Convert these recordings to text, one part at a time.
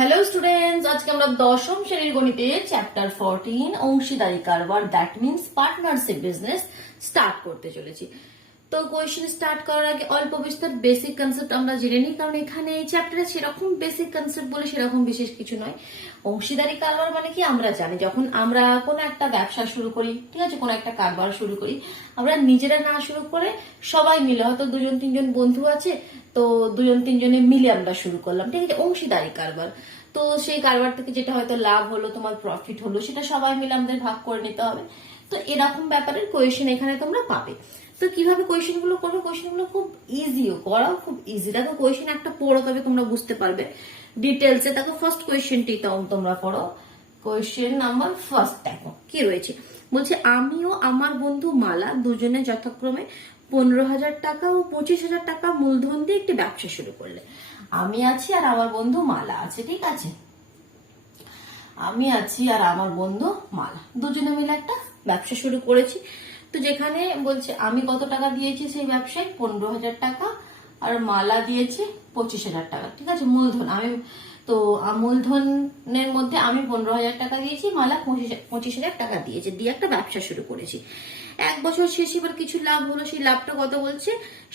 Hello students, আজকে আমরা দশম শ্রেণীর গণিতে চ্যাপ্টার 14 অংশীদারি কারবার that means partnership business start করতে চলেছি। তো কোয়েশ্চেন স্টার্ট করার আগে অল্প বিস্তর বেসিক কনসেপ্ট আমরা জেনে নিই, কারণ এখানে এই চ্যাপ্টারে সেরকম বেসিক কনসেপ্ট বলে সেরকম বিশেষ কিছু নয়। অংশীদারি কারবার মানে কি আমরা জানি, যখন আমরা কোনো একটা ব্যবসা শুরু করি, ঠিক আছে, কোনো একটা কারবার শুরু করি, আমরা নিজেরা না শুরু করে সবাই মিলে, হয়তো দুজন তিনজন বন্ধু আছে তো দুজন তিনজনে মিলে আমরা শুরু করলাম, ঠিক আছে, অংশীদারি কারবার। তো সেই কারবার থেকে যেটা হয়তো লাভ হলো, তোমার প্রফিট হলো, সেটা সবাই মিলে আমাদের ভাগ করে নিতে হবে। তো এরকম ব্যাপারের কোয়েশ্চেন এখানে তোমরা পাবে। তো কিভাবে কোয়েশ্চেন গুলো করবে, কোয়েশ্চেন গুলো খুব ইজিও, করাও খুব ইজি। দেখো কোয়েশ্চেন একটা পড়ো, তবে তোমরা বুঝতে পারবে ডিটেলসে। দেখো ফার্স্ট কোয়েশ্চেনটি তোমরা পড়ো। কোয়েশ্চেন নাম্বার ফার্স্ট দেখো কি রয়েছে। বলছে আমি ও আমার বন্ধু মালা দুজনে যথাক্রমে 15,000 টাকা ও 25,000 টাকা মূলধন দিয়ে একটি ব্যবসা শুরু করলে। আমি আছি আর আমার বন্ধু মালা আছে, ঠিক আছে, আমি আছি আর আমার বন্ধু মালা দুজনে মিলে একটা ব্যবসা শুরু করেছি। তো যেখানে বলছে আমি কত টাকা দিয়েছি সেই ব্যবসায় 15,000 টাকা, আর মালা দিয়েছে 25,000 টাকা, ঠিক আছে, মূলধন। আমি তো মূলধনের মধ্যে আমি 15,000 টাকা দিয়েছি, মালা 25,000 টাকা দিয়েছে, দিয়ে একটা ব্যবসা শুরু করেছি। এক বছর শেষে এবার কিছু লাভ হলো, সেই লাভটা কত বলছে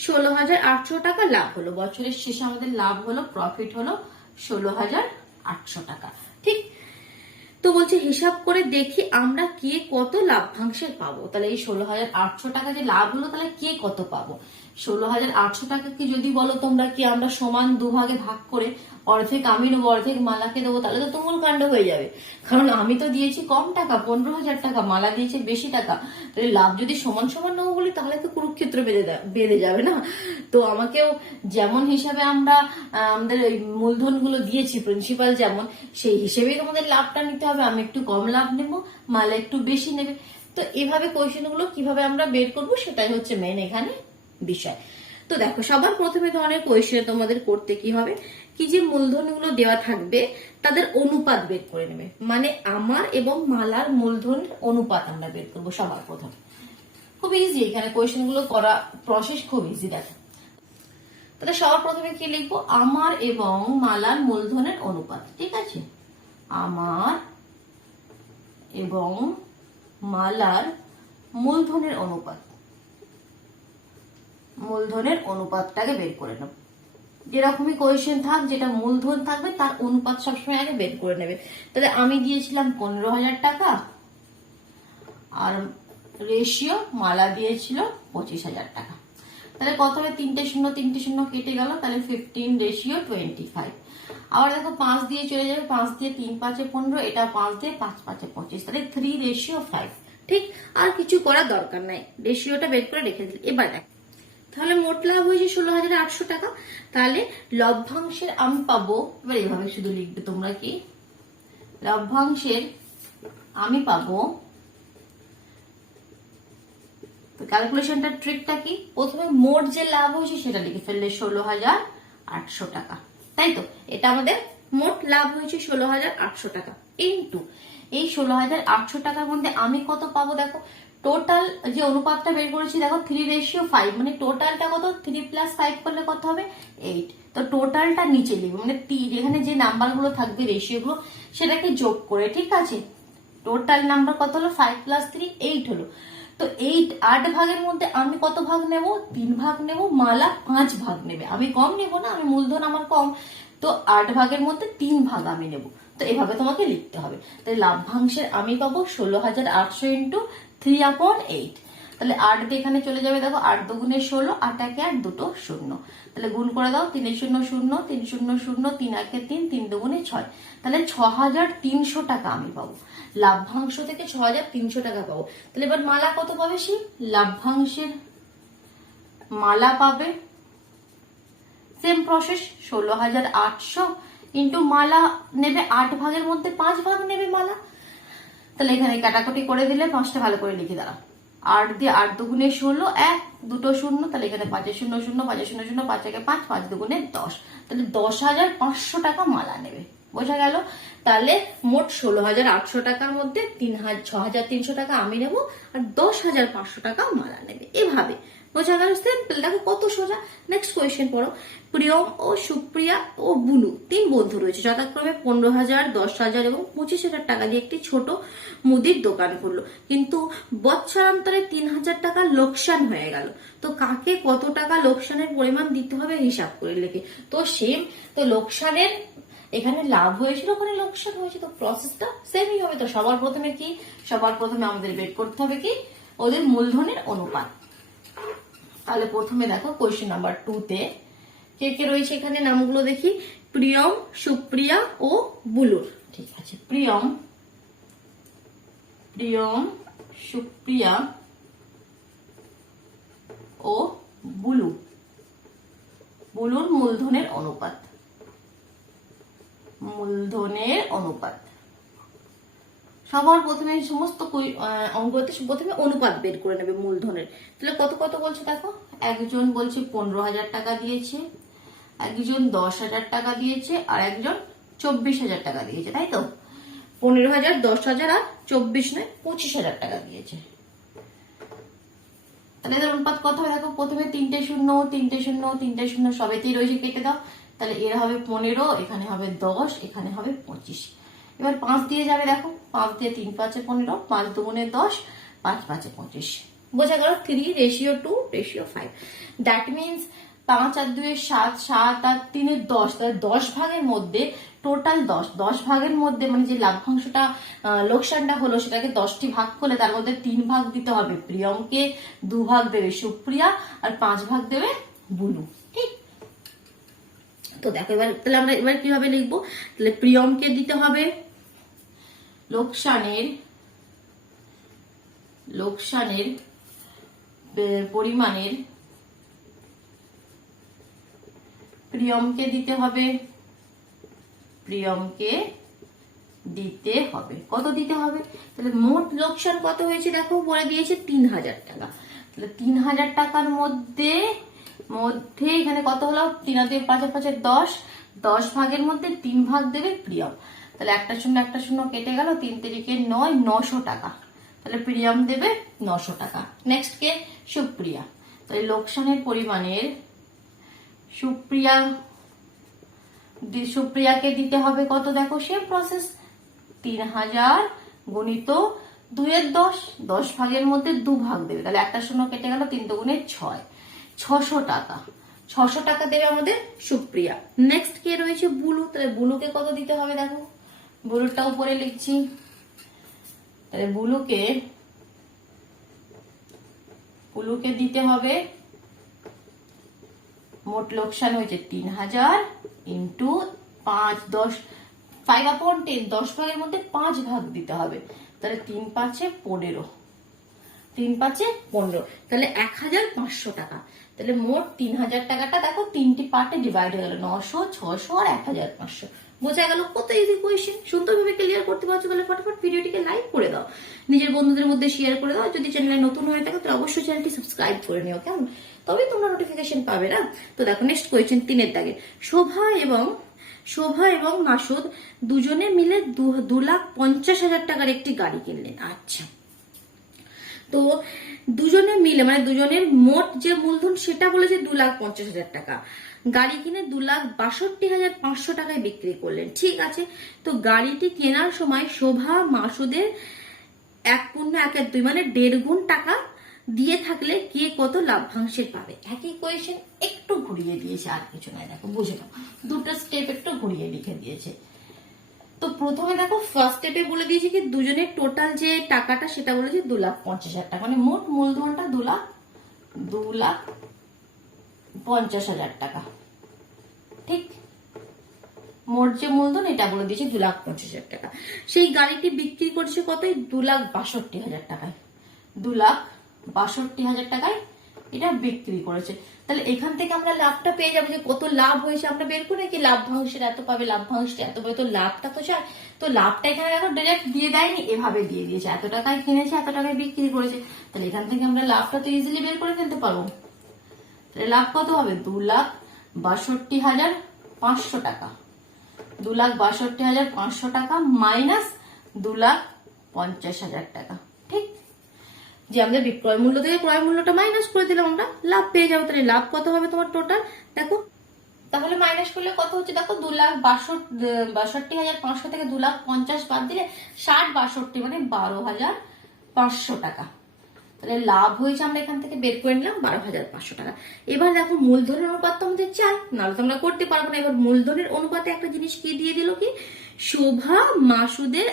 16,800 টাকা লাভ হলো। বছরের শেষে আমাদের লাভ হলো, প্রফিট হলো 16,800 টাকা, ঠিক। তো বলছে হিসাব করে দেখি আমরা কে কত লাভ্যাংশে পাবো। তাহলে এই 16,800 টাকা যে লাভ হলো, তাহলে কে কত পাবো। 16,800 টাকাকে যদি বলো তোমরা কি আমরা সমান দুভাগে ভাগ করে অর্ধেক আমি নেবো অর্ধেক মালাকে দেবো, তাহলে তো তুমুল কাণ্ড হয়ে যাবে। কারণ আমি তো দিয়েছি কম টাকা 15,000 টাকা, মালা দিয়েছে বেশি টাকা। তাহলে লাভ যদি সমান সমান নেবো বলি, তাহলে তো কুরুক্ষেত্র বেঁধে যাবে না। তো আমাকেও যেমন হিসাবে আমরা আমাদের ওই মূলধন গুলো দিয়েছি, প্রিন্সিপাল যেমন, সেই হিসেবেই তোমাদের লাভটা নিতে হবে। আমি একটু কম লাভ নেবো, মালা একটু বেশি নেবে। তো এভাবে কোয়েশ্চেন গুলো কিভাবে আমরা বের করবো, সেটাই হচ্ছে মেন এখানে বিষয়। তো দেখো সবার প্রথমে ধরনের কোয়েশ্চেন তোমাদের করতে কি হবে, কি যে মূলধন গুলো দেওয়া থাকবে তাদের অনুপাত বের করে নেবে। মানে আমার এবং মালার মূলধন অনুপাত আমরা বের করবো সবার প্রথম। খুব ইজি, এখানে কোয়েশ্চেন গুলো করা প্রসেস খুব ইজি। দেখো তাহলে সবার প্রথমে কি লিখবো, আমার এবং মালার মূলধনের অনুপাত, ঠিক আছে, আমার এবং মালার মূলধনের অনুপাত, মূলধনের অনুপাতটাকে বের করে নেব। যেরকমই কোয়েশ্চেন থাক, যেটা মূলধন থাকবে তার অনুপাত সবসময় আগে বের করে নেবে। তাহলে আমি দিয়েছিলাম 15,000 টাকা, আর রেশিও মালা দিয়েছিল 25,000 টাকা। তাহলে কত হবে, তিনটে শূন্য কেটে গেল, তাহলে 15:25। আবার দেখো 5 দিয়ে চলে যাবে, 5 দিয়ে 3 5 15, এটা 5 দিয়ে 5 5 25, তাহলে 3:5, ঠিক। আর কিছু করার দরকার নাই, রেশিওটা বের করে রেখে দিলে। এবার দেখ তাহলে মোট লাভ হয়েছে 16,800 টাকা। তাহলে লভ্যাংশের আমি পাবো, এবার এভাবে শুধু লিখবে তোমরা, কি লভ্যাংশের আমি পাবো। ক্যালকুলেশনটার ট্রিকটা কি, প্রথমে মোট যে লাভ হয়েছে সেটা লিখে ফেললে 16,800 টাকা, তাই তো। এটা আমাদের মোট লাভ হয়েছে 16,800 টাকা, ইন্টু এই 16,800 টাকার মধ্যে আমি কত পাবো। দেখো টোটাল যে অনুপাতটা বের করেছি, দেখো 3:5, মানে টোটালটা কত, 3 + 5 করলে কত হবে 8। তো টোটালটা নিচে লিখবে, মানে যেখানে যে নাম্বার গুলো থাকবে রেশিও গুলো সেটাকে যোগ করে, ঠিক আছে। টোটাল নাম্বার কত হলো, 5 + 3 8 হলো। তো 8 ভাগের মধ্যে আমি কত ভাগ নেব, 3 ভাগ নেব, মালা 5 ভাগ নেবে। আমি কম নেব না, আমি মূলধন আমার কম, তো 8 ভাগের মধ্যে 3 ভাগ আমি নেব। তো এভাবে তোমাকে লিখতে হবে। তাহলে লাভ্যাংশের আমি পাবো 16,800 ইন্টু 3/8। তাহলে 8 দিয়ে এখানে চলে যাবে, দেখো 8 দুগুণে 16, 8 একে 8, 2 0। তাহলে গুণ করে দাও, 3 0 0, 3 0 0, 3 একে 3, 3 দুগুণে 6। তাহলে 6,300 টাকা আমি পাবো। লাভ্যাংশ থেকে 6,300 টাকা পাবো। তাহলে এবার মালা কত পাবে, সেই লাভ্যাংশের মালা পাবে সেম প্রসেস, 16,800 ইন্টু মালা নেবে 8 ভাগের মধ্যে 5 ভাগ নেবে মালা। তাহলে এখানে কাটাকুটি করে দিলে 5টা ভালো করে লিখে দাঁড়া। 8 দিয়ে 8 দুগুণে 16, 1 2 0, তাহলে এখানে 5 0 0, 5 0 0, 5 একে 5, 5 দুগুণে 10। তাহলে 10,500 টাকা মালা নেবে, বোঝা গেল। তাহলে মোট 16,800 টাকার মধ্যে 6,300 টাকা আমি নেব, আর 10,500 টাকা মালা নেবে। এভাবে বোঝা গেল? সিম্পল, দেখো কত সোজা। নেক্সট কোয়েশ্চেন পড়ো। প্রিয়ম ও সুপ্রিয়া ও বুলু 3 বন্ধু রয়েছে, যথাক্রমে 15,000, 10,000 এবং 25,000 টাকা দিয়ে একটি ছোট মুদির দোকান খুললো, কিন্তু বৎসরান্তরে 3,000 টাকা লোকসান হয়ে গেল। তো কাকে কত টাকা লোকসানের পরিমাণ দিতে হবে হিসাব করে লেখে। তো সেম, তো লোকসানের এখানে লাভ হয়েছিল, ওখানে লোকসান হয়েছে, তো প্রসেসটা সেমই হবে। তো সবার প্রথমে কি, সবার প্রথমে আমাদের বের করতে হবে কি, ওদের মূলধনের অনুপাত। তাহলে প্রথমে দেখো কোয়েশ্চেন নাম্বার 2 তে কে কে রয়েছে এখানে, নামগুলো দেখি। প্রিয়ম, সুপ্রিয়া ও বুলুর। ঠিক আছে, প্রিয়ম, সুপ্রিয়া ও বুলু, বুলুর মূলধনের অনুপাত, মূলধনের অনুপাত। সবার প্রথমে সমস্ত অঙ্কতে প্রথমে অনুপাত বের করে নেবে মূলধনের। তাহলে কত কত বলছে দেখো, একজন বলছে 15,000 টাকা দিয়েছে, একজন 10,000 টাকা দিয়েছে, আর একজন 24,000 টাকা দিয়েছে, তাই তো? 15,000, 10,000 আর 24 নয় 25,000 টাকা দিয়েছে। তাহলে এদের অনুপাত কত হবে দেখো, প্রথমে 3টে শূন্য, 3টে শূন্য, 3টে শূন্য সবেতেই রয়েছে, কেটে দাও। তাহলে এর হবে 15, এখানে হবে 10, এখানে হবে 25। এবার 5 দিয়ে যাবে, দেখো 5 দিয়ে 3 5 15, 5 দুগুণে 10, 5 5 25। বোঝা গেল? 3:2:5। দ্যাট মিনস 5 আর 2 7, 7 আর 3 10, তাহলে 10 ভাগের মধ্যে টোটাল 10 ভাগের মধ্যে মানে যে লাভ্যাংশটা লোকসানটা হলো সেটাকে 10টি ভাগ করলে তার মধ্যে 3 ভাগ দিতে হবে প্রিয়মকে, 2 ভাগ দেবে সুপ্রিয়া, আর 5 ভাগ দেবে বুলু। ঠিক? তো দেখো এবার তাহলে আমরা এবার কিভাবে লিখবো, তাহলে প্রিয়মকে দিতে হবে লোকসানের পরিমাণের, প্রিয়মকে দিতে হবে কত দিতে হবে, তাহলে মোট লোকসান কত হয়েছে দেখো বলে দিয়েছে 3,000 টাকা। তাহলে 3,000 টাকার মধ্যে এখানে কত হলো, 3 আর 2 5 আর 5 10, 10 ভাগের মধ্যে 3 ভাগ দেবে প্রিয়ম। তাহলে একটা শূন্য কেটে গেল, 3 তিরিকে 9, 900 টাকা। তাহলে প্রিয়ম দেবে 900 টাকা। নেক্সট কে, সুপ্রিয়া। তাহলে লোকসানের পরিমাণের সুপ্রিয়াকে দিতে হবে কত দেখো, সেম প্রসেস, 3,000 গুণিত 2 এর 10, 10 ভাগের মধ্যে 2 ভাগ দেবে। তাহলে একটা শূন্য কেটে গেল, 3 দুগুণে 6, 600 টাকা। 600 টাকা দেবে আমাদের সুপ্রিয়া। নেক্সট কে রয়েছে, বুলু। তাহলে বুলুকে কত দিতে হবে দেখো, বুলুরটা উপরে লিখছি। তাহলে বুলুকে দিতে হবে, মোট লোকসান হয়েছে 3,000 ইন্টু 5, 10, 5/10, 10 ভাগের মধ্যে 5 ভাগ দিতে হবে। তাহলে 3 5 15, 3 5 15, তাহলে 1,500 টাকা। তাহলে মোট 3,000 টাকাটা দেখো 3টি পার্টে ডিভাইড হয়ে গেল, 900, 600 আর 1,500। বোঝা গেল? কত ইজি কোয়েশ্চেন, সুন্দরভাবে ক্লিয়ার করতে পারছো। তাহলে ফটাফট ভিডিওটিকে লাইক করে দাও, নিজের বন্ধুদের মধ্যে শেয়ার করে দাও। যদি চ্যানেলে নতুন হয়ে থাকে তাহলে অবশ্যই চ্যানেলটি সাবস্ক্রাইব করে নিও, কেমন? তবেই তোমরা নোটিফিকেশন পাবে না। তো দেখো নেক্সট কোয়েশ্চেন 3 এর দাগে, শোভা এবং মাসুদ দুজনে মিলে 2,50,000 টাকার একটি গাড়ি কিনলেন। আচ্ছা, তো দুজনে মিলে মানে দুজনের মোট যে মূলধন সেটা বলেছে 2,50,000 টাকা, গাড়ি কিনে 2,62,500 টাকায় বিক্রি করলেন। ঠিক আছে, তো গাড়িটি কেনার সময় শোভা মাসুদের 1/1/2 মানে 1.5 গুণ টাকা দিয়ে থাকলে কে কত লাভ্যাংশের পাবে। একই কোয়েশ্চেন একটু ঘুরিয়ে দিয়েছে, আর কিছু নাই। দেখো বুঝে নাও, দুটো স্টেপ একটু ঘুরিয়ে লিখে দিয়েছে। তো প্রথমে দেখো ফার্স্ট স্টেপে বলে দিয়েছে কি দুজনের টোটাল যে টাকাটা সেটা বলেছে 2,50,000 টাকা, মানে মোট মূলধনটা 2,50,000 টাকা। ঠিক, মোট যে মূলধন এটা বলে দিয়েছে 2,50,000 টাকা। সেই গাড়িটি বিক্রি করছে কত, 2,62,000 টাকায়। 2,62,000 টাকায় এটা বিক্রি করেছে। তাহলে এখান থেকে আমরা লাভটা পেয়ে যাবো, যে কত লাভ হয়েছে আমরা বের করে কি লাভ্যাংশের এত পাবে, লাভ্যাংশটা এত পাবে। তো লাভটা তো চাই, তো লাভটা এখানে দেখো ডাইরেক্ট দিয়ে দেয়নি, এভাবে দিয়ে দিয়েছে, এত টাকায় কিনেছে এত টাকায় বিক্রি করেছে। তাহলে এখান থেকে আমরা লাভটা তো ইজিলি বের করে ফেলতে পারবো। তাহলে লাভ কত হবে, 2,62,500 টাকা। 2,62,500 টাকা মাইনাস 2,50,000 টাকা। ঠিক, যে আমাদের বিক্রয় মূল্য থেকে ক্রয় মূল্যটা মাইনাস করে দিলাম, আমরা লাভ পেয়ে যাবো। তাহলে লাভ কত হবে তোমার টোটাল দেখো, তাহলে মাইনাস করলে কত হচ্ছে দেখো, 2,62,500 থেকে 2,50,000 বাদ দিলে 60,62 মানে 12,500 টাকা। তাহলে লাভ হয়েছে, আমরা এখান থেকে বের করে নিলাম 12,500 টাকা। এবার দেখো মূলধনের অনুপাত তো আমাদের চাই, নাহলে তো আমরা করতে পারবো না। এবার মূলধনের অনুপাতে একটা জিনিস কি দিয়ে দিল, কি শোভা মাসুদের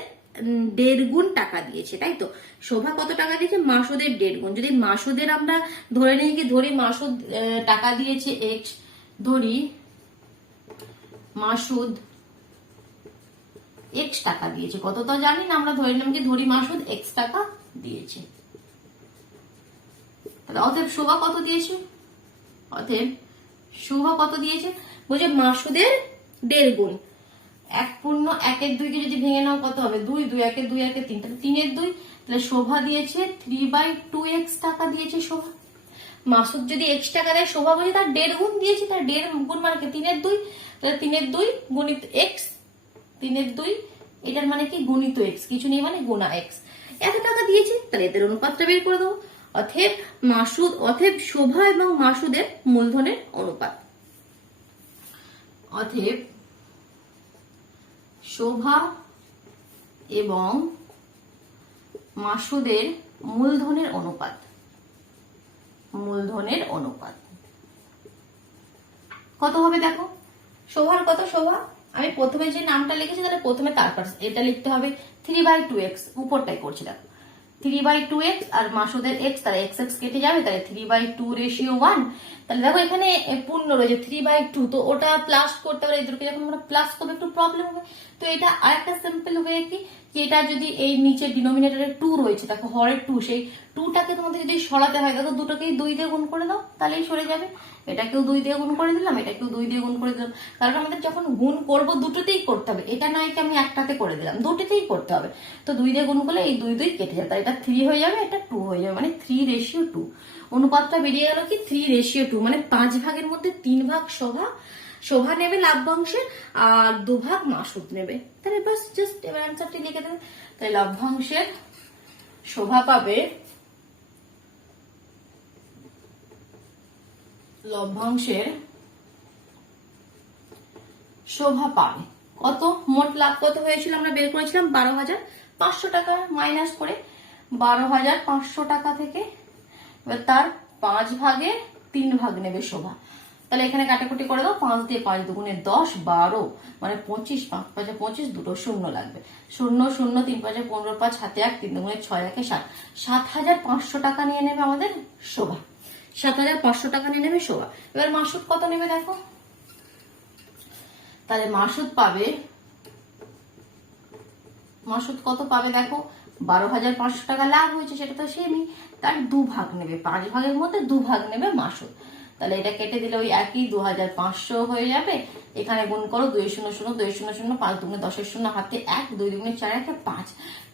1.5 গুণ টাকা দিয়েছে, তাই তো। শোভা কত টাকা দিয়েছে, মাসুদের 1.5 গুণ। যদি মাসুদের আমরা ধরে নিই, কি ধরি মাসুদ টাকা দিয়েছে x, ধরি মাসুদ x টাকা দিয়েছে, কত তো জানি না, আমরা ধরে নিলাম কি ধরি মাসুদ x টাকা দিয়েছে। অতএব শোভা কত দিয়েছে, অতএব শোভা কত দিয়েছে, বলছে মাসুদের 1.5 গুণ। 1 × 1 = 2 কে যদি ভেঙে নাও কত হবে, 2, 2 1 2 1 3, তাহলে 3 এর 2। তাহলে শোভা দিয়েছে 3/2x টাকা দিয়েছে শোভা। মাসুদ যদি x টাকা দেয়, শোভা বলছে তার 1.5 গুণ দিয়েছে, তার 1.5 গুণ মানে কি 3 এর 2। তাহলে 3 এর 2 গুণিত x, 3 এর 2 এটার মানে কি গুণিত x, কিছু নেই মানে গুণা x, এত টাকা দিয়েছে। তাহলে এদের অনুপাতটা বের করে দেবো। অতএব শোভা এবং মাসুদের মূলধনের অনুপাত, অতএব শোভা এবং মাসুদের মূলধনের অনুপাত, মূলধনের অনুপাত কত হবে দেখো। শোভার কত, শোভা আমি প্রথমে যে নামটা লিখেছি তাহলে প্রথমে তারপর এটা লিখতে হবে 3/2x, উপরটাই করছি দেখো 3/2x, আর মাসুদের x, তাহলে x কেটে যাবে, তাহলে 3/2:1। তাহলে দেখো এখানে পূর্ণ রয়েছে 3/2, তো ওটা প্লাস করতে হবে, এদেরকে যখন আমরা প্লাস করবো একটু প্রবলেম হবে। তো এটা আরেকটা সিম্পল ওয়ে কি, এটা যদি এই নিচে ডিনোমিনেটরে 2 রয়েছে, দেখো হরের 2, সেই 2টাকে তোমাদের যদি সরাতে হয়, দেখো দুটোকেই 2 দিয়ে গুণ করে দাও, তাহলেই সরে যাবে। এটাকেও 2 দিয়ে গুণ করে দিলাম, এটাকেও 2 দিয়ে গুণ করে দিলাম, কারণ আমাদের যখন গুণ করবো দুটোতেই করতে হবে, এটা নয় কি আমি একটাতে করে দিলাম, দুটোতেই করতে হবে। তো 2 দিয়ে গুণ করলে এই 2 2 কেটে যাবে, তাই এটা 3 হয়ে যাবে, এটা 2 হয়ে যাবে, মানে 3:2। অনুপাতটা বেরিয়ে গেল কি 3:2, মানে 5 ভাগের মধ্যে 3 ভাগ শোভা নেবে লভ্যাংশের, আর 2 ভাগ মাসুদ নেবে। তাহলে বাস জাস্ট এবার অ্যান্সারটি লিখে দেবে। তাহলে লভ্যাংশের শোভা পাবে, লভ্যাংশের শোভা পাবে কত, মোট লাভ কত হয়েছিল আমরা বের করেছিলাম 12,500 টাকা, মাইনাস করে 12,500 টাকা থেকে এবার তার 5 ভাগে 3 ভাগ নেবে শোভা। তাহলে এখানে কাটাকুটি করে দাও, 5 দিয়ে 5 দুগুণে 10, 12 মানে 25, 5 5 25, দুটো শূন্য লাগবে, 0 0 3 5 15, 5 হাতে 1, 3 দুগুণে 6 1 7, 7,500 টাকা নিয়ে নেবে আমাদের শোভা, 7,500 টাকা নিয়ে নেবে শোভা। এবার মাসুদ কত নেবে দেখো, তাহলে মাসুদ কত পাবে দেখো, 12,500 টাকা লাভ হয়েছে, সেটা তো সেমই, তার 2 ভাগ নেবে, 5 ভাগের মধ্যে 2 ভাগ নেবে মাসুদ। তাহলে এটা কেটে দিলে ওই একই 2,500 হয়ে যাবে। এখানে গুণ করো 2 0 0 2 0 0, 5 দুগুণে 10 0 হাতে 1, 2 দুগুণে 4 1 5,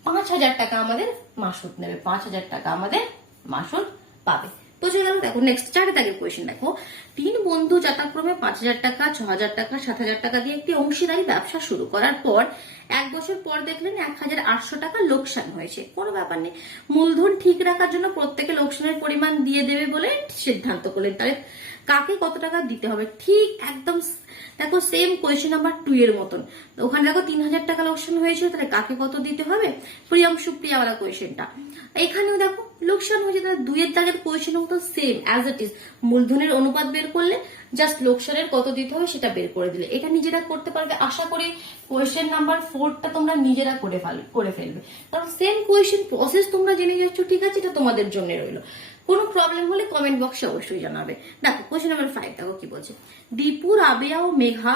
5,000 টাকা আমাদের মাসুদ নেবে, 5,000 টাকা আমাদের মাসুদ পাবে। বুঝে গেল। দেখো নেক্সট 4 দাগের কোয়েশ্চেন দেখো, 3 বন্ধু যথাক্রমে 5,000 টাকা, 6,000 টাকা, 7,000 টাকা দিয়ে একটি অংশীদারি ব্যবসা শুরু করার পর 1 বছর পর দেখলেন 1,800 টাকা লোকসান হয়েছে। কোনো ব্যাপার নেই, মূলধন ঠিক রাখার জন্য প্রত্যেকে লোকসানের পরিমাণ দিয়ে দেবে বলে সিদ্ধান্ত করলেন। তাহলে কাকে কত টাকা দিতে হবে, ঠিক একদম দেখো সেম কোয়েশ্চেন নাম্বার 2 এর মতন। ওখানে দেখো 3,000 টাকা লোকসান হয়েছিল, তাহলে কাকে কত দিতে হবে, প্রিয়ম সুপ্রিয়াওয়ালা কোয়েশ্চেনটা। এখানেও দেখো লোকসান হয়েছে, তাহলে 2 এর দাগের কোয়েশ্চেনের মতো সেম অ্যাজ ইট ইজ, মূলধনের অনুপাত বের করলে জাস্ট লোকসানের কত দিতে হবে সেটা বের করে দিলে। এটা নিজেরা করতে পারবে, আশা করি কোয়েশ্চেন নাম্বার 4টা তোমরা নিজেরা করে ফেলবে, কারণ সেম কোয়েশ্চেন প্রসেস তোমরা জেনে যাচ্ছ, ঠিক আছে, এটা তোমাদের জন্য রইলো। কোনো প্রবলেম হলে কমেন্ট বক্সে অবশ্যই জানাবে। দেখো কোয়েশ্চেন নাম্বার 5 দেখো কি বলছে, দীপু, রাবেয়া ও মেঘা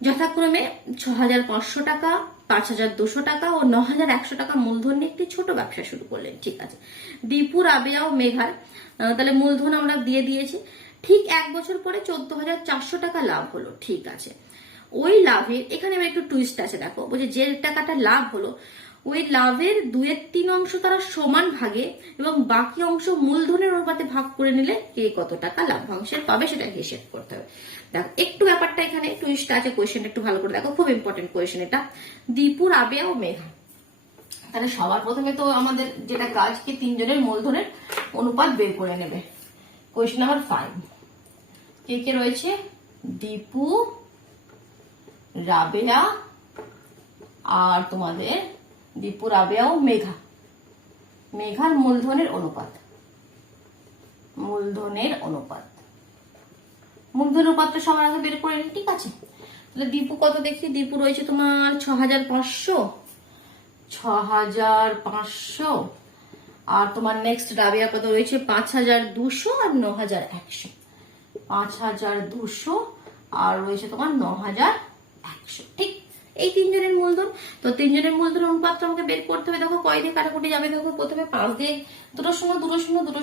যথাক্রমে 6,500 টাকা, 5,200 টাকা ও 9,100 টাকা মূলধন নিয়ে একটি ছোট ব্যবসা শুরু করলেন। ঠিক আছে, দীপু, রাবেয়া ও মেঘার তাহলে মূলধন আমরা দিয়ে দিয়েছি। ঠিক 1 বছর পরে 14,400 টাকা লাভ হলো। ঠিক আছে, ওই লাভের এখানে একটু টুইস্ট আছে, দেখো বলছে যে টাকাটা লাভ হলো ওই লাভের 2/3 অংশ তারা সমান ভাগে এবং বাকি অংশ মূলধনের অনুপাতে ভাগ করে নিলে কে কত টাকা লাভ্যাংশের পাবে সেটা হিসেব করতে হবে। দেখো একটু ব্যাপারটা এখানে টুইস্ট আছে, কোয়েশ্চেনটা একটু ভালো করে দেখো, খুব ইম্পর্টেন্ট কোয়েশ্চেন এটা। দীপু, রাবেয়া ও মেঘা তাহলে সবার প্রথমে তো আমাদের যেটা কাজ কি তিনজনের মূলধনের অনুপাত বের করে নেবে। কোয়েশ্চেন নাম্বার 5, কে কে রয়েছে? দীপু, রাবেয়া আর তোমাদের দীপু, রাবেয়া ও মেঘা। মেঘার মূলধনের অনুপাত, মূলধনের অনুপাতটা সবার আগে বের করে নিন, ঠিক আছে? তাহলে দীপু কত দেখি, দীপু রয়েছে তোমার 6,500 আর তোমার নেক্সট রাবেয়া কত রয়েছে 5,200 আর 9,100, 5,200 আর রয়েছে তোমার 9,100, ঠিক? এই তিনজনের মূলধন। তো তিনজনের মূলধন অনুপাতটা আমাকে বের করতে হবে। দেখো কয় দিয়ে কাটাকুটি যাবে, দেখো প্রথমে 5 দিয়ে দুটো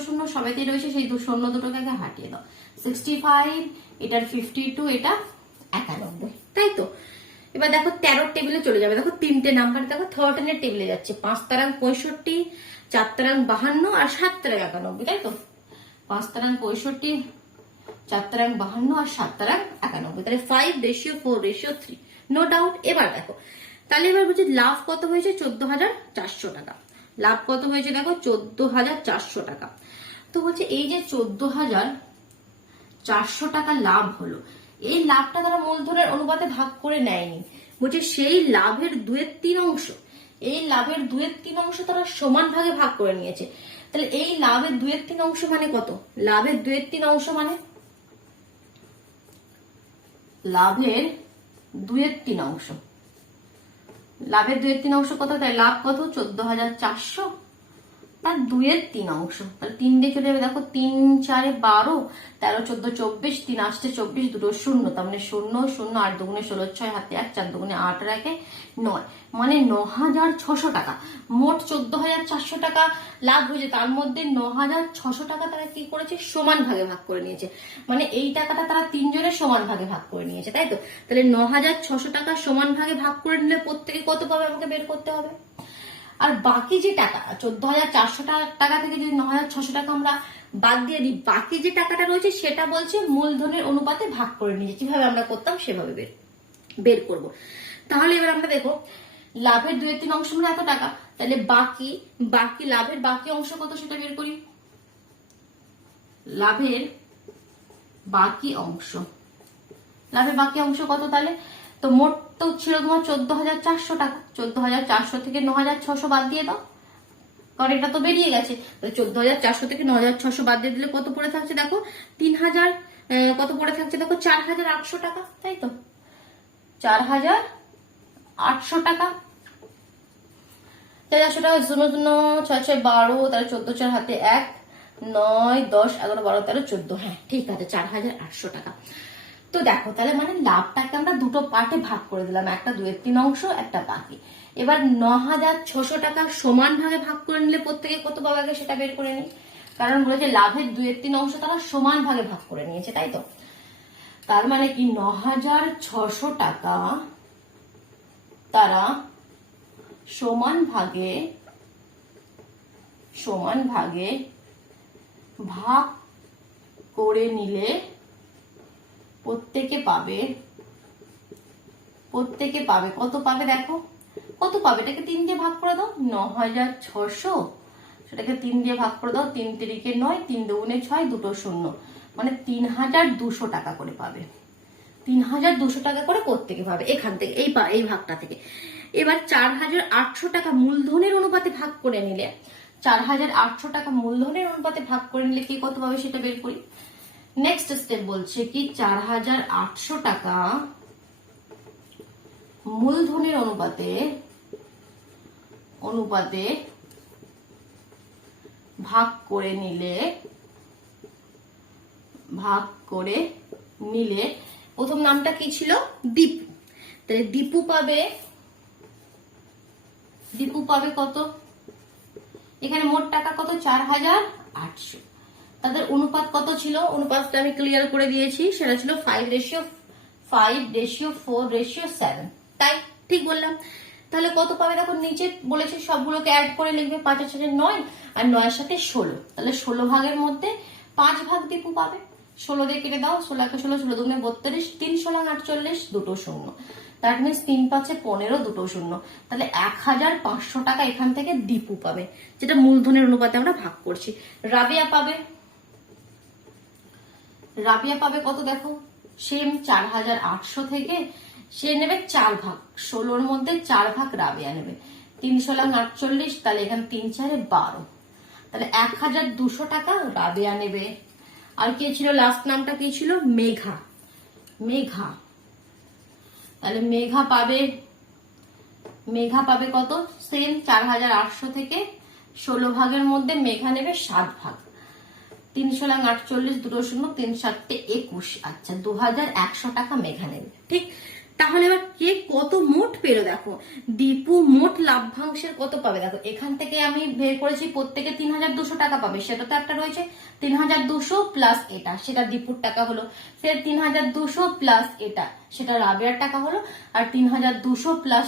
শূন্য সবাইতেই রয়েছে, সেই শূন্য দুটোকে আগে হাটিয়ে দাও। 65, এটার 52, এটা 91, তাই তো? এবার দেখো 13 টেবিলে চলে যাবে। দেখো তিনটে নাম্বার দেখো 13 এর টেবিলে যাচ্ছে, 5 তারাং 65, 4 তারাং 52 আর 7 তারাং 91, তাই তো? 5 তারাং 65, 4 তারাং 52 আর 7 তারাং 91, তাহলে 5:4:3, নো ডাউট। এবার দেখো তাহলে এবার বলছি লাভ কত হয়েছে? 14,400 টাকা। লাভ কত হয়েছে? দেখো 14,400 টাকা। তো বলছে এই যে 14,400 টাকা লাভ হলো, এই লাভটা তারা মূলধনের অনুপাতে ভাগ করে নেয়নি, বলছে সেই লাভের 2/3 অংশ, এই লাভের 2/3 অংশ তারা সমান ভাগে ভাগ করে নিয়েছে। তাহলে এই লাভের 2/3 অংশ মানে কত? লাভের 2/3 অংশ মানে লাভের 2/3 অংশ, লাভের 2/3 অংশ কত? তাই লাভ কত? 14,400 তার 2/3 অংশ, তাহলে 3 দিয়ে চলে যাবে। দেখো 3 4 12, 13 14 24, 3 8 24, দুটো শূন্য, তার মানে 0 0, 8 দুগুণে 16, 6 হাতে 1, 4 দুগুণে 8 আর 1 9, মানে 9,600 টাকা। মোট 14,400 টাকা লাভ হয়েছে, তার মধ্যে 9,600 টাকা তারা কি করেছে? সমান ভাগে ভাগ করে নিয়েছে। মানে এই টাকাটা তারা তিনজনের সমান ভাগে ভাগ করে নিয়েছে, তাই তো? তাহলে 9,600 টাকা সমান ভাগে ভাগ করে নিলে প্রত্যেকে কত পাবে আমাকে বের করতে হবে। আর বাকি যে টাকা 14,400 টাকা থেকে যদি 9,600 টাকা আমরা বাদ দিয়ে দিই, বাকি যে টাকাটা রয়েছে সেটা বলছে মূলধনের অনুপাতে ভাগ করে নিয়েছে। কিভাবে আমরা করতাম সেভাবে বের করব। তাহলে এবার আমরা দেখো লাভের 2/3 অংশ মানে এত টাকা, তাহলে বাকি লাভের বাকি অংশ কত সেটা বের করি। লাভের বাকি অংশ কত? তাহলে তো মোট তো ছিল তোমার 14,400 টাকা, 14,400 থেকে 9,600 বাদ দিয়ে দাও, কারণ এটা তো বেরিয়ে গেছে। 14,400 থেকে 9,600 বাদ দিয়ে দিলে কত পড়ে থাকছে? দেখো 3,000, কত পড়ে থাকছে? দেখো 4,800 টাকা, তাই তো? 4,800 টাকা। 4,800 টাকা 0 0 6 6 12, তাহলে 14 4 হাতে 1 9 10 11 12 13 14, হ্যাঁ ঠিক আছে 4,800 টাকা। তো দেখো তাহলে মানে লাভটাকে আমরা দুটো পার্টে ভাগ করে দিলাম, একটা 2/3 অংশ, একটা বাকি। এবার 9,600 টাকা সমান ভাগে ভাগ করে নিলে প্রত্যেকে কত পাবে আগে সেটা বের করে নিই, কারণ বলেছে লাভের 2/3 অংশ তারা সমান ভাগে ভাগ করে নিয়েছে, তাই তো? তার মানে কি 9,600 টাকা তারা সমান ভাগে ভাগ করে নিলে প্রত্যেকে পাবে কত পাবে? দেখো কত পাবে, এটাকে 3 দিয়ে ভাগ করে দাও। 9,600 সেটাকে 3 দিয়ে ভাগ করে দাও, 3 3 9, 3 2 6, দুটো শূন্য, মানে 3,200 টাকা করে পাবে। 3,200 টাকা করে প্রত্যেকে পাবে এখান থেকে, এই ভাগটা থেকে। এবার 4,800 টাকা মূলধনের অনুপাতে ভাগ করে নিলে, 4,800 টাকা মূলধনের অনুপাতে ভাগ করে নিলে কি কত পাবে সেটা বের করি। নেক্সট স্টেপ বলছে কি 4,800 টাকা মূলধনের অনুপাতে ভাগ করে নিলে প্রথম নামটা কি ছিল? দীপু। তাহলে দীপু পাবে কত? এখানে মোট টাকা কত? 4,800। তাদের অনুপাত কত ছিল? অনুপাতটা আমি ক্লিয়ার করে দিয়েছি, সেটা ছিল 5:4:7, তাই ঠিক বললাম? তাহলে কত পাবে দেখো নিচে বলেছে সবগুলোকে অ্যাড করে লিখবে, 5 এর সাথে 9 আর 9 এর সাথে 16, তাহলে 16 ভাগের মধ্যে 5 ভাগ দীপু পাবে। 16 দিয়ে কেটে দাও, 16 কে 16, 16 দুগুণে 32, 3 16 48, দুটো শূন্য, দ্যাট মিনস 3 5 15, দুটো শূন্য, তাহলে 1500 টাকা এখান থেকে দীপু পাবে, যেটা মূলধনের অনুপাতে আমরা ভাগ করছি। রাবিয়া পাবে কত দেখো, সেম 4800 থেকে সে নেবে 4 ভাগ, 16-র মধ্যে 4 ভাগ রাবিয়া নেবে, 3 16 48, তাহলে এখানে 3 4 12, তাহলে 1200 টাকা রাবিয়া নেবে। আর কে ছিল লাস্ট নামটা কি ছিল, মেঘা, তাহলে মেঘা পাবে কত, সেম 4800 থেকে 16 ভাগের মধ্যে মেঘা নেবে 7 ভাগ, 3 16 48, দুটো শূন্য, 3 7 21, আচ্ছা 2100 টাকা মেঘা নেবে। ঠিক, তাহলে এবার কে কত মোট পেলো দেখো, দীপু মোট লাভ্যাংশের কত পাবে দেখো, এখান থেকে আমি বের করেছি প্রত্যেকে 3200 টাকা পাবে, সেটা তো একটা রয়েছে 3200 প্লাস এটা, সেটা দীপুর টাকা হলো, ফের 3200 প্লাস এটা, সেটা রাবিয়ার টাকা হলো, আর 3200 প্লাস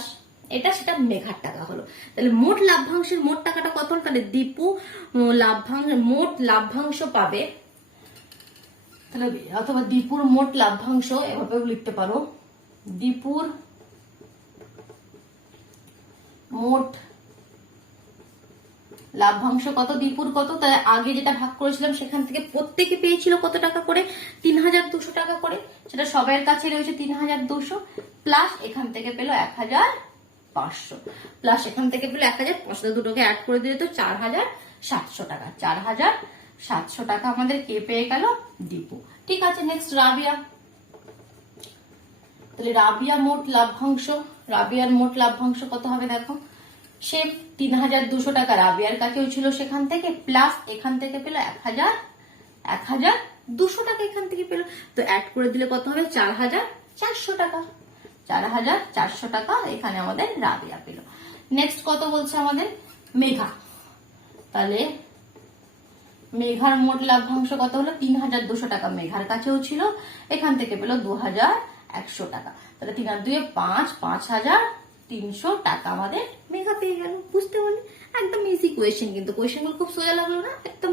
এটা, সেটা মেঘার টাকা হলো। তাহলে মোট লাভ্যাংশের মোট টাকাটা কত হলো, তাহলে দীপু মোট লাভ্যাংশ পাবে, তাহলে অথবা দীপুর মোট লাভ্যাংশ এভাবেও লিখতে পারো, দীপুর মোট লাভ্যাংশ কত, দীপুর কত, তাই আগে যেটা ভাগ করেছিলাম সেখান থেকে প্রত্যেকে পেয়েছিল কত টাকা করে, 3200 টাকা করে, সেটা সবার কাছে রয়েছে 3200, প্লাস এখান থেকে পেলো 1500, প্লাস এখান থেকে পেলো 1500, দুটোকে অ্যাড করে দিলে তো 4700 টাকা, 4700 টাকা আমাদের কে পেয়ে গেল, দীপু। ঠিক আছে, নেক্সট রাবিয়া, তাহলে রাবিয়ার মোট লাভ্যাংশ কত হবে দেখো, সে 3200 টাকা রাবিয়ার কাছেও ছিল সেখান থেকে, প্লাস এখান থেকে পেলো 1200 টাকা এখান থেকে পেলো, তো অ্যাড করে দিলে কত হবে, 4400 টাকা, 4400 টাকা এখানে আমাদের রাবিয়া পেলো। নেক্সট কত বলছে আমাদের মেঘা, তাহলে মেঘার মোট লাভ্যাংশ কত হলো, 3200 টাকা মেঘার কাছেও ছিল, এখান থেকে পেলো 2100 টাকা, তাহলে 3 আর 2 5, 5300 টাকা আমাদের মেঘা পেয়ে গেল। বুঝতে পারলে, একদম ইজি কোয়েশ্চেন, কিন্তু কোয়েশ্চেন গুলো খুব সোজা লাগলো না, একদম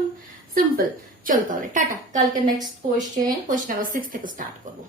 সিম্পল। চল তাহলে টাটা, কালকে নেক্সট কোয়েশ্চেন নাম্বার 6 থেকে স্টার্ট করবো।